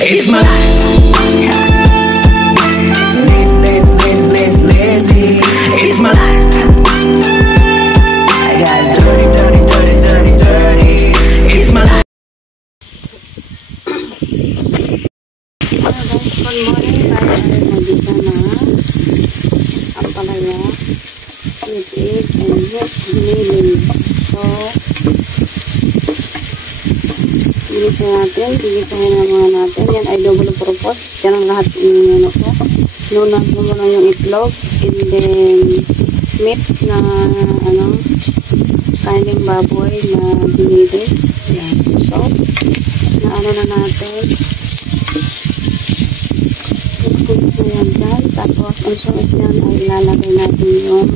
It's my life. Lazy. It's my life. I got dirty. It's my life. Hello guys, good morning. Tayo ay nandito na ang palaya with egg and milk giniling. So, gigisahin na mga natin. Yan ay double purpose. Yan ang lahat ng ano ko. Lunan mo muna yung itlog and then meat na ano, kaning baboy na binili. Yan. So, na ano na natin. Cook na yan dyan. Tapos, ang suot yan ay ilalagay natin yung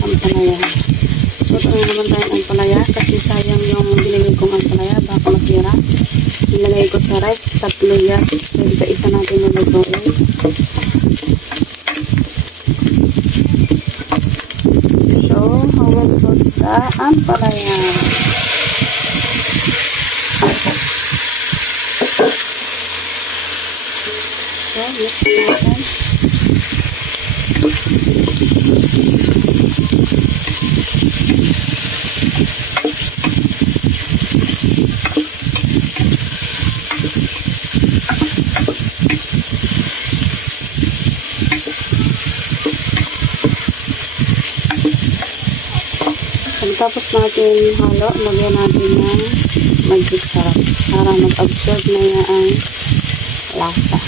ampalaya. Suot na naman tayo ang ampalaya kasi sayang yung binili kong ampalaya. Baka masira. Nilagay ko sa rice. Tatlo yan. Then, sa isa natin nilagay. So, hawag ko sa ampalaya. So, mix natin. Pagkatapos natin halo, lagyan natin ng magic sarap para mag-absorb na niya ang lasa.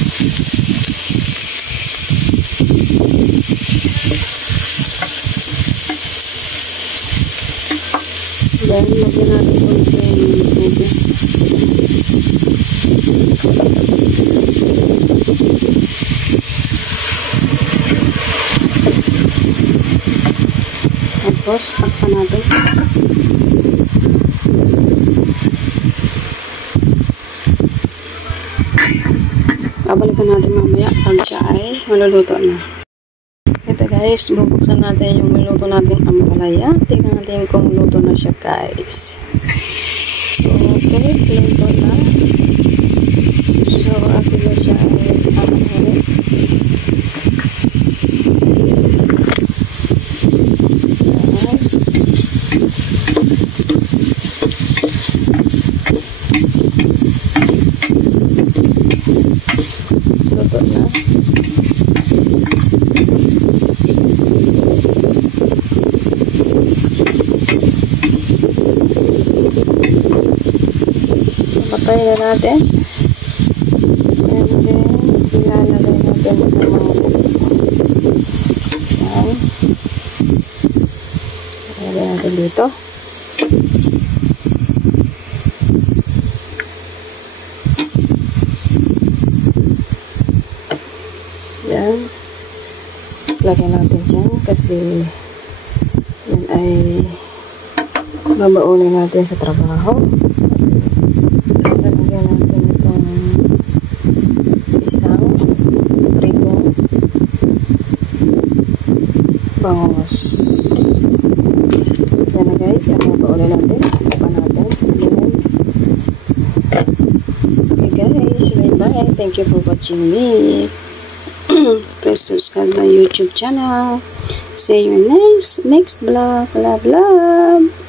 Then, lagyan natin ulit yung tubig. Tapos, takpan natin. Babalikan natin mamaya pag siya ay maluluto na. Ito guys, bubuksan natin yung niluto natin ampalaya. Tingnan natin kung luto na siya guys. Okay, luto na. So, after na siya ay luto na. Patay na natin. And then, ilalagay natin sa mga yan. Ilalagay natin dito. Yan. Lagyan natin dyan kasi yan ay babaunin natin sa trabaho. Lagyan natin itong isang pritong bangos. Yan na guys, yan babaunin natin. Tapan natin. Okay guys, bye-bye. Thank you for watching me. Please subscribe my YouTube channel. See you next vlog. Love.